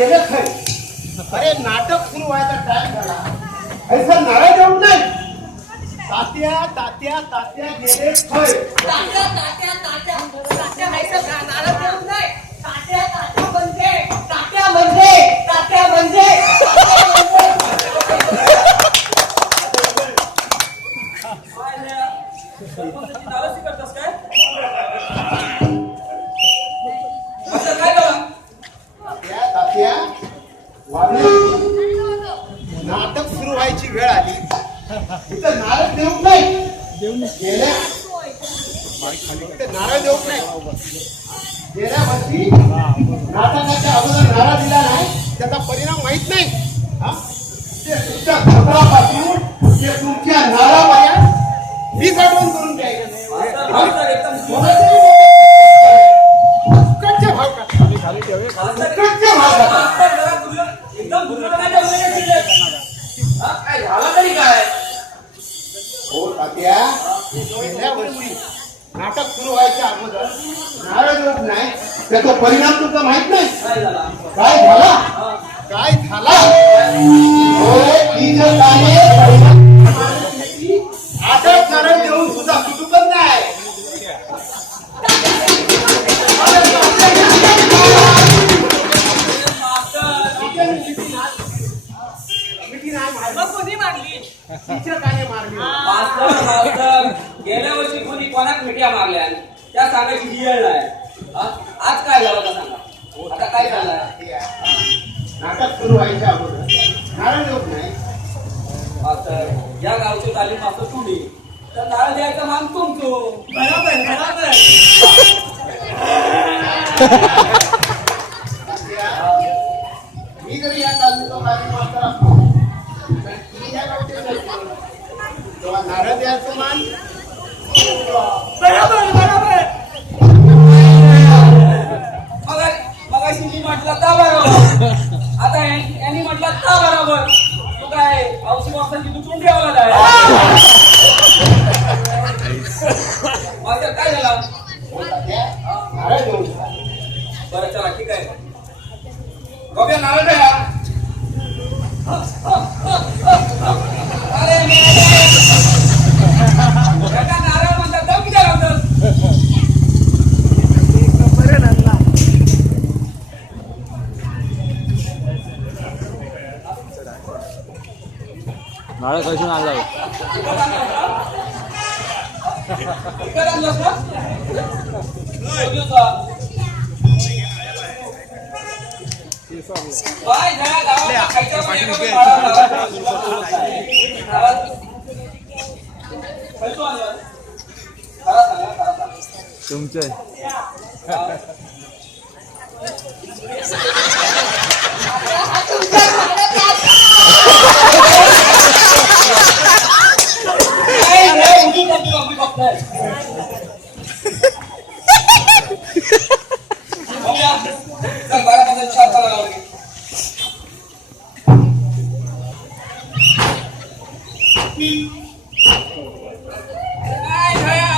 गेलं खरं. अरे नाटक सुरू व्हायचा टाइम झाला ऐसा नाराज जाऊ नाही. तात्या तात्या तात्या गेले खय. तात्या तात्या तात्या तात्या नाही तर नाराज जाऊ नाही. तात्या तात्या म्हणजे तात्या म्हणजे तात्या म्हणजे नाराजी करतोस काय? असं काय झालं? तात्या नाटक सुरू व्हायची वेळ आली इथं नारळ देऊ नाही. गेल्या इथं नारळ देऊ नाही. गेल्या वर्षी नाटकाच्या अगोदर नारळ दिला नाही त्याचा परिणाम माहित नाही. हा? ते तुमच्या घरापासून ते तुमच्या नारापर्यंत मी साठवून करून द्यायचं. कच्चे भाव का कच्चे भाव का एकदम दुर्लक्षाच्या काय झालं तरी काय? हो तात्या गेल्या वर्षी नाटक सुरू व्हायच्या अगोदर नारळ देत नाही त्याचा परिणाम तुमचा माहित नाही. काय झाला? काय झाला काय झाला आठच नारळ देऊन सुद्धा कुटुंबच नाही. मग कोणी मारली? शिक्षकाने मारली. मास्तर गेल्या वर्षी कोणी कोणाक मिठ्या मारल्या त्या सांगायची ही वेळ नाही. आज काय झालं का सांगा? आता काय झालंय? नाटक सुरू व्हायच्या अगोदर नारळ देत नाही. मास्तर या गावचे तालीम मास्तर तुम्ही तर नारळ द्यायचं मान तुमचो. बरोबर बरोबर. मी जरी या तालुका माझी मास्तर असतो तर मी या गावचे तेव्हा नारळ द्यायचं मान बरोबर बरोबर. मगाशी मी म्हटलं ता बरोबर. आता यांनी म्हटलं ता बरोबर. तू काय औषध वापराची तू तोंड ठेवला काय? मास्तर काय झालं? नारळ देऊन बरं चला ठीक आहे. बघूया नारळ द्या. अरे नारळ म्हणतात जाऊ किती लावतात? नारळ कसून आणला इकडे आणलंस ना? बाय जरा गावात खायचं म्हणजे तुमचे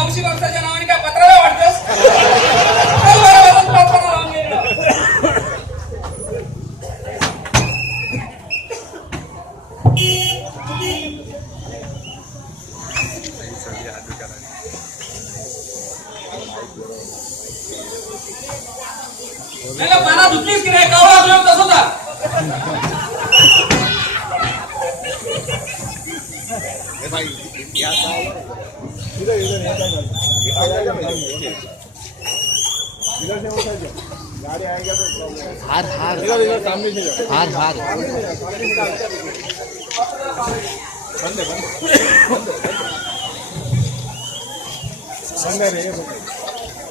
औषधी वंशाच्या नावाने काय पत्राला वाटतस? पाना धुतलीस की नाही? कावळा प्रयोग तसं होता. हार हार हार हार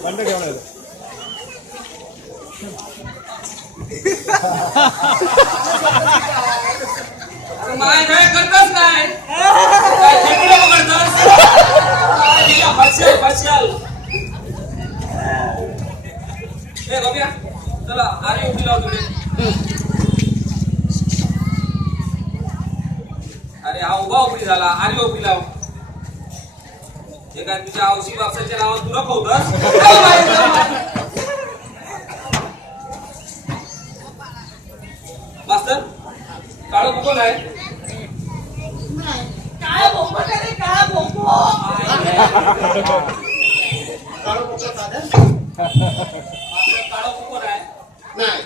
बंद ठेवणार. माय काय करतस काय? खेकडे पकडतस? फसल. ए बघ्या चला आरी उभी लाव तुम्ही. अरे हा उभा उभी झाला आरी उभी लाव. हे काय तुझ्या औषधी बापसाच्या नावात तुला खवतस? काळो कुको नाही काय बोंबो रे काय बोंबो काळं कोकण साधन काळो कुको नाही नाही.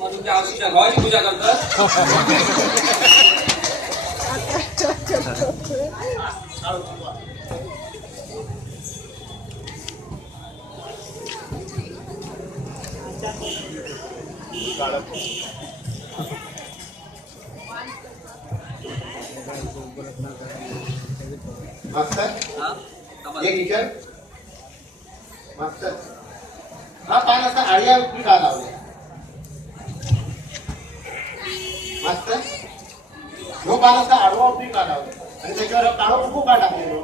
मग तुमच्या आऊशीच्या भावाची पूजा करतात मास्तर हा? एक विचार मास्तर हा पान असा आळ्या उपरी का लावले मास्तर हो पान असा आडवा उपरी का लावले आणि त्याच्यावर काळो कुकू का टाकलेलो